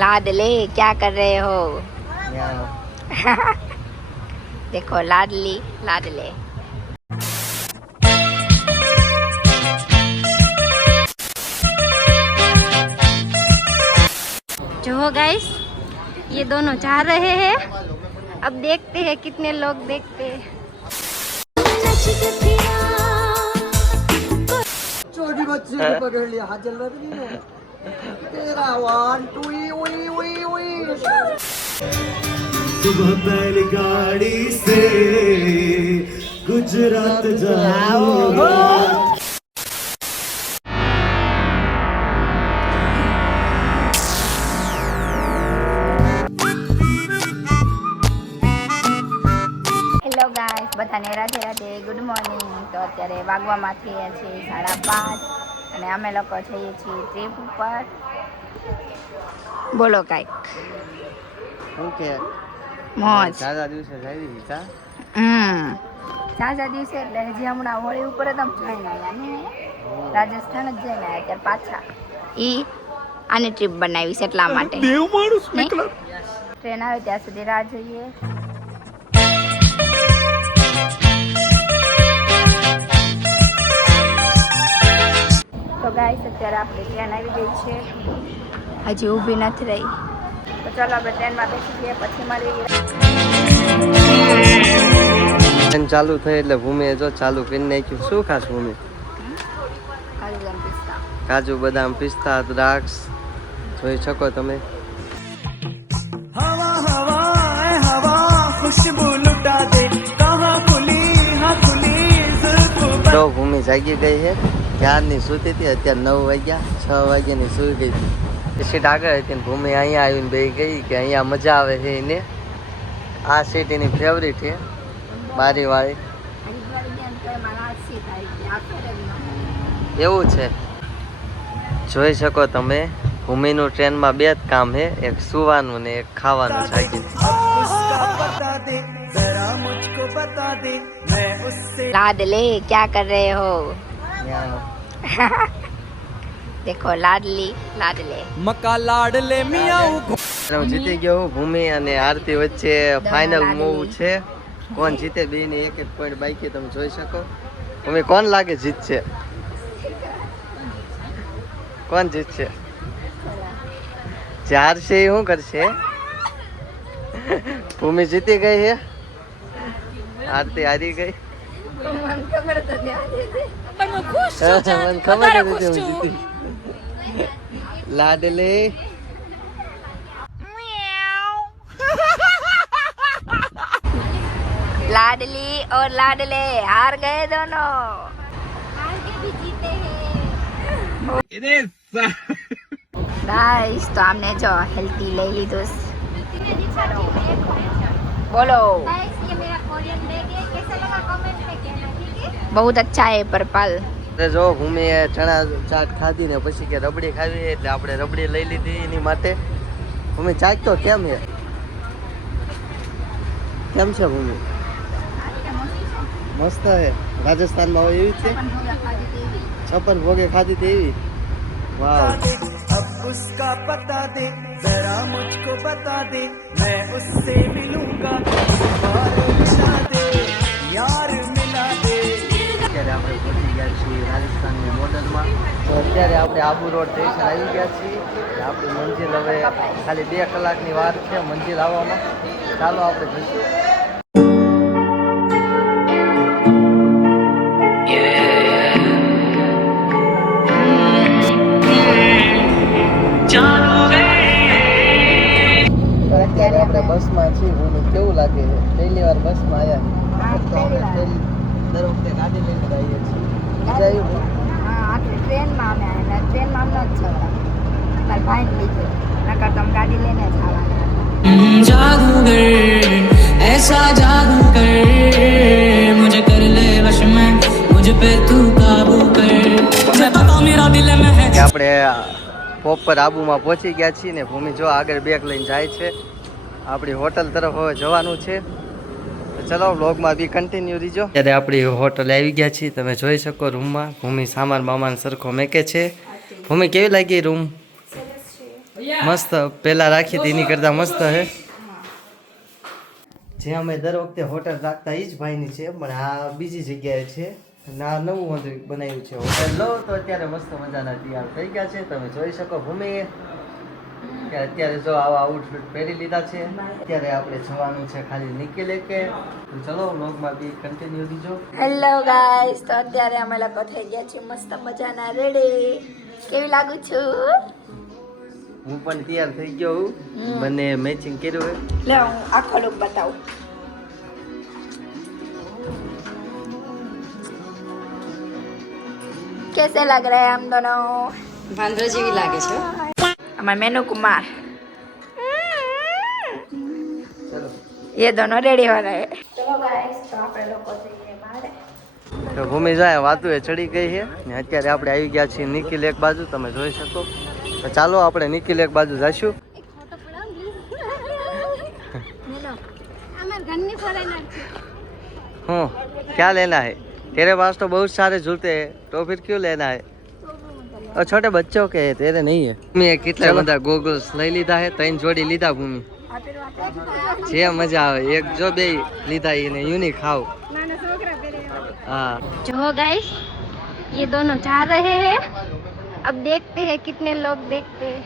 लाडले क्या कर रहे हो? देखो लाडली लाडले। जो गाइस ये दोनों जा रहे हैं, अब देखते हैं कितने लोग देखते हैं। छोटी बच्ची को पकड़ लिया, हाथ जल रहा भी नहीं है तेरा। वन टुई उई उई उई। सुबह बैलगाड़ी से गुजरात जाऊंगा। હેલો ગાઈસ, બધાને રાધે રાધે, ગુડ મોર્નિંગ। તો અત્યારે વાગવામાં થયા છે 5:30 અને અમે લોકો જઈએ છીએ ટ્રીપ ઉપર। બોલો કાંઈક ઓકે મોજ। દાદા દિવસે જાવી દીધા સાજા દિવસે એટલે હજી હમણાં હોળી ઉપર જ આમ જઈને આવ્યા ને, રાજસ્થાન જ જઈને આવ્યા ત્યારે પાછા ઈ આની ટ્રીપ બનાવી છે એટલા માટે। ટ્રેન આવે ત્યાં સુધી રાહ જોઈએ। તો ગાઈસ અત્યારે આપણે ટ્રેન આવી ગઈ છે, હજી ઊભી નથી રહી। તો ચાલો આપણે ટ્રેનમાં બેસી જઈએ, પછી મળીએ। ટ્રેન ચાલુ થઈ એટલે ભૂમિએ જો ચાલુ કરી નાખ્યું। શું ખાસ ભૂમિ? કાજુ બદામ પિસ્તા દ્રાક્ષ જોઈ શકો તમે। हवा हवा हवा खुशबू लुटा दे कहाँ खुली हाँ खुली जुल्फ। તો ભૂમિ જાગી ગઈ છે, ક્યારની સૂતી હતી, અત્યારે 9 વાગ્યા, 6 વાગ્યાની સૂઈ ગઈ હતી। સીટ આગળ હતી ને ભૂમિ અહીંયા આવીને બેસી ગઈ કે અહીંયા મજા આવે છે એને। આ સીટ એની ફેવરિટ છે, બારીવાળી। એવું છે, જોઈ શકો તમે। ભૂમિનું ટ્રેનમાં 2 જ કામ છે, એક સુવાનું ને એક ખાવાનું જાગીને। उसका बता दे जरा मुझको बता दे मैं उससे। लाडले क्या कर रहे हो? देखो लाडली लाडले। मका लाडले मियाऊ। હું જીતી ગયો હું। ભૂમિ અને આરતી વચ્ચે ફાઇનલ મૂવ છે। કોણ જીતે? બે ને એક પોઈન્ટ બાકી, તમે જોઈ શકો। ભૂમિ કોણ લાગે જીતશે? કોણ જીતશે? જે હારશે એ શું કરશે? ભૂમિ જીતી ગઈ છે, આરતી હારી ગઈ। મને ખબર હતી હું જીતી। લાડલે लाडली और लाडले हार गए दोनों। हार के भी जीते हैं। गाइस तो हमने जो हेल्थी ले ली तो बोलो ये मेरा कोरियन बैग है, कैसा लगा कमेंट में कहना, ठीक है? बहुत अच्छा है पर्पल। જો ભૂમિએ ચણા ચાટ ખાધી ને પછી કે રબડી ખાવી એટલે આપણે રબડી લઈ લીધી એની માટે। ભૂમિ ચાટ તો કેમ છે? કેમ છે ભૂમિ? મસ્ત છે। રાજસ્થાનમાં હોય એવી છે, 56 ભોગે ખાધી હતી એવી। વાહ। अब उसका पता दे जरा मुझको बता दे मैं उससे मिलूंगा। मिला दे यार मिला दे। અત્યારે આપણે પહોંચી ગયા છીએ રાજસ્થાનની બોર્ડરમાં। તો અત્યારે આપણે આબુ રોડ સ્ટેશન આવી ગયા છીએ। આપણી મંજિલ હવે ખાલી 2 કલાકની વાર છે મંજિલ આવવામાં। ચાલો આપણે જઈશું। અત્યારે આપણે બસમાં છીએ। ભૂમિ કેવું લાગે છે? પહેલી વાર બસમાં આવ્યા તો આપણે દર વખતે ગાડી લઈને આવીએ છીએ। મજા આવી ને? હા, આપણે ટ્રેનમાં અમે આવ્યા, ટ્રેનમાં અમને જ જવા મારા ભાઈને લીધે, નકર તો અમે ગાડી લઈને જ આવવાના હતા। जादूगर ऐसा जादूगर मुझे कर ले वश में मुझ पे तू काबू कर मैं पता मेरा दिल में है। આપણે પ્રોપર આબુમાં પહોંચી ગયા છીએ ને ભૂમિ જો આગળ બેગ લઈને જાય છે। આપણી હોટલ તરફ હવે જવાનું છે, તો ચલો વ્લોગમાં બી કન્ટિન્યુ રહીજો। ત્યારે આપણી હોટલ આવી ગયા છીએ, તમે જોઈ શકો રૂમમાં। ભૂમિ સામાન બામાન સરખો મેકે છે। ભૂમિ કેવી લાગી રૂમ? મસ્ત પેલા રાખી હતી એની કરતા મસ્ત હે. જે અમે દર વખતે હોટલ રાખતા એ જ ભાઈની છે, પણ આ બીજી જગ્યાએ છે. ના નવું બનાવ્યું છે હોટલ. લો તો અત્યારે મસ્ત મજાના તૈયાર થઈ ગયા છે. તમે જોઈ શકો ભૂમિ કે અત્યારે જો આવા આઉટફિટ પહેરી લીધા છે. અત્યારે આપણે જવાનું છે ખાલી નિકલે કે. તો ચલો વ્લોગમાં બી કન્ટિન્યુ દીજો. હેલો ગાઈસ, તો અત્યારે અમે લોકો થઈ ગયા છીએ મસ્ત મજાના રેડી. કેવી લાગુ છું? હું પણ તૈયાર થઈ ગયો હું. મને મેચિંગ કર્યું હે. લે હું આખો લુક બતાવું. कैसे लग रहे हैं हम दोनों? વાંદરો જેવી લાગે છે. हमारे मेनू कुमार, ચલો ये दोनों रेडी हो रहे हैं. चलो गाइस, तो આપણે લોકો જઈએ બહાર. તો ભૂમિ જાય વાતું એ ચડી ગઈ છે ને અત્યારે આપણે આવી ગયા છીએ નિકિલ એક બાજુ. તમે જોઈ શકો. તો ચાલો આપણે નિકિલ એક બાજુ જઈશું. हूँ क्या लेना है? तेरे पास तो बहुत सारे झूलते हैं, तो फिर क्यों लेना है? और छोटे बच्चों के है, तेरे नहीं है. मैं कितने બધા ગોગલ્સ લઈ લીધા છે. 3 જોડી લીધા ભૂમિ. જે મજા આવે એક જો બે લીધા એને યુનિક ખાવ. हाँ जो गाइस, ये दोनों जा रहे हैं. अब देखते हैं कितने लोग देखते हैं.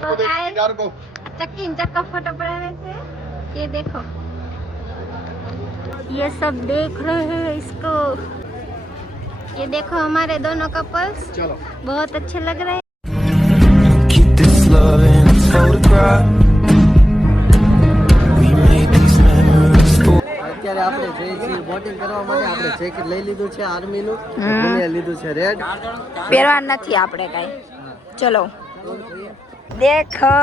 तो गाइस, चक्की चक्का फोटो पड़े थे. ये देखो, ये सब देख रहे हैं इसको. ये देखो हमारे दोनों कपल्स बहुत अच्छे लग रहे हैं. Keep this love in a photograph. We made these memories for અત્યારે આપણે જઈએ છીએ બોટિંગ કરવા માટે. આપણે જેકેટ લઈ લીધું છે આર્મીનું. ભૂમિએ લીધું છે રેડ. પહેરવા નથી આપણે કઈ. ચલો દેખો.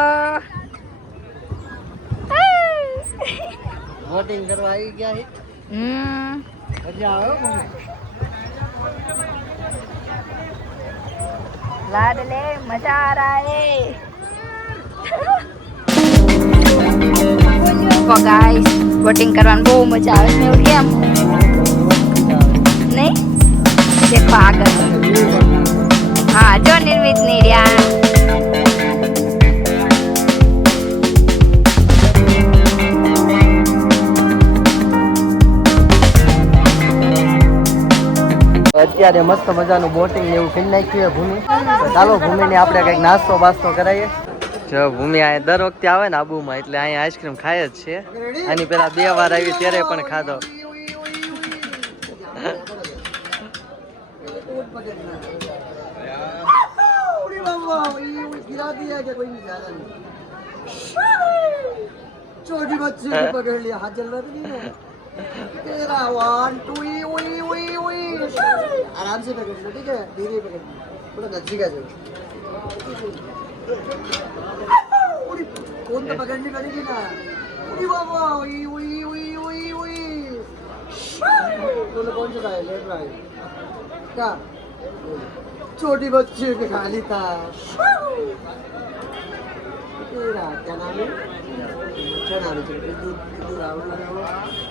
બોટિંગ કરવા આવી ગયા છે. મજા આવે ભૂમિ. લાડલે મજા આ રહા હે. ગાઈસ, બોટિંગ કરવાની બહુ મજા આવે છે. એવું કેમ નહીં? દેખો આગળ. હા જો નિર્મિત ની રહ્યા. અત્યારે મસ્ત મજાનું બોટિંગ ને એવું કરી નાખ્યું ભૂમિ. તો ચાલો ભૂમિને આપણે કંઈક નાસ્તો બાસ્તો કરાવીએ. જો ભૂમિ અહીંયા દર વખતે આવે ને આબુમાં એટલે અહીંયા આઈસ્ક્રીમ ખાય જ છે. આની પેલા 2 વાર આવી ત્યારે પણ ખાધો. छोटी बच्ची ने पकड़ लिया. हाथ चल रहा था नहीं है तेरा. 1 2 आराम से पकड़ लो, ठीक है? धीरे पकड़, थोड़ा नजदीक आ जाओ. कौन तो पकड़ने करेगी ना. बाबा तो कौन सा है? लेफ्ट राइट क्या? छोटी बच्ची पे खाली था तेरा. क्या नाम है? अच्छा नाम है.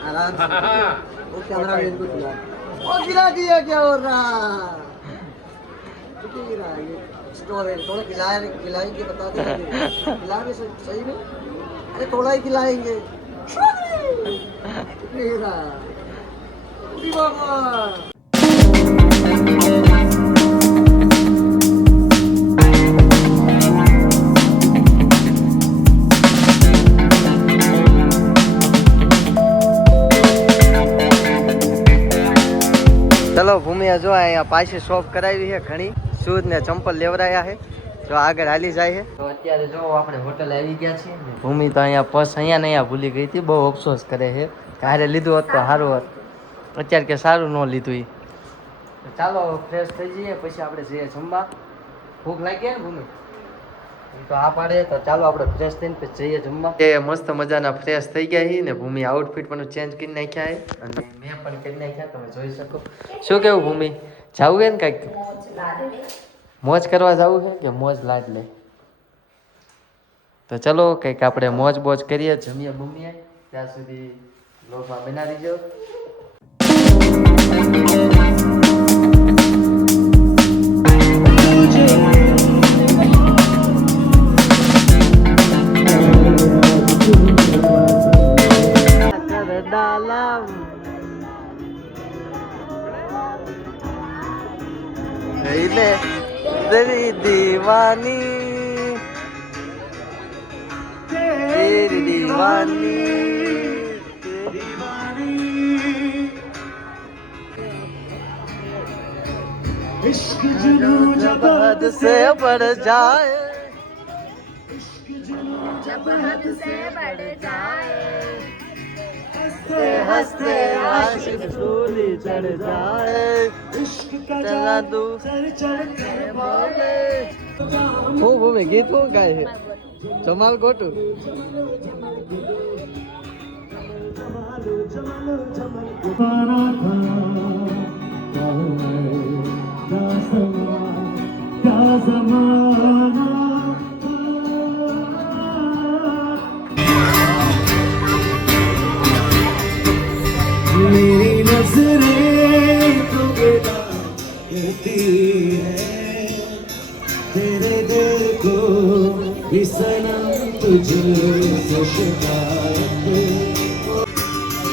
आराम से वो कैमरा मैन को खिला. ओ गिरा दिया. क्या हो रहा? गिरा ये स्टोर है. थोड़ा खिलाएंगे बता दे. खिलाने सही में. अरे थोड़ा ही खिलाएंगे. गिरा बाबा. ચલો ભૂમિએ જો અહીંયા પાછી શોપ કરાવી છે ઘણી. શૂઝ ને ચંપલ લેવરાયા છે. જો આગળ હાલી જાય છે. તો અત્યારે જો આપણે હોટલ આવી ગયા છીએ. ભૂમિ તો અહીંયા પર્સ અહીંયા ને અહીંયા ભૂલી ગઈ હતી. બહુ અફસોસ કરે છે. હારે લીધું હોત તો સારું હોત. અત્યારે કે સારું ન લીધું એ. ચાલો ફ્રેશ થઈ જઈએ પછી આપણે જઈએ જમવા. ભૂખ લાગી ને ભૂમિ? તો આ પાડે તો ચાલો આપણે ફ્રેશ થઈને પછી જઈએ જમવા. એ મસ્ત મજાના ફ્રેશ થઈ ગયા છે ને ભૂમિ આઉટફિટ પણ ચેન્જ કરી નાખ્યા છે અને મેં પણ કરી નાખ્યા. તમે જોઈ શકો. શું કેવું ભૂમિ? જવું છે ને કાંઈક મોજ કરવા જવું છે કે મોજ લાડ લે? તો ચલો કંઈક આપણે મોજ બોજ કરીએ. જમીએ બમીએ ત્યાં સુધી બ્લોગમાં બના રહીજો. तेरी दीवानी तेरी दीवानी इश्क जुनू जब हद से बढ़ जाए जब हद से बढ़ जाए हंसते हंसते आशिक सूली चढ़ जाए इश्क का चला तू चढ़ चढ़ के बोले હું ભૂમિ ગીત હું ગાય છે જમાલ ગોટુ दीवाना था क्या ज़माना मेरी नजरें तो बेटा कहती है तेरे दिल को भी सनम तुझसे शिकायत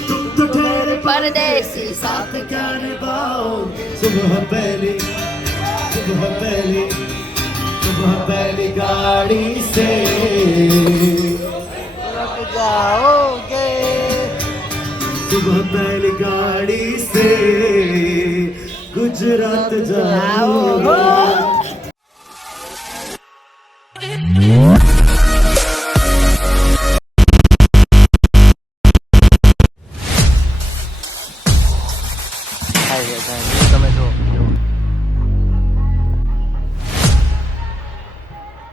तुम तो ठहरे परदेसी साथ क्या निभाओ सुबह पहली गाड़ी से रुक जाओगे सुबह पहली गाड़ी से गुजरात जाओगे તમે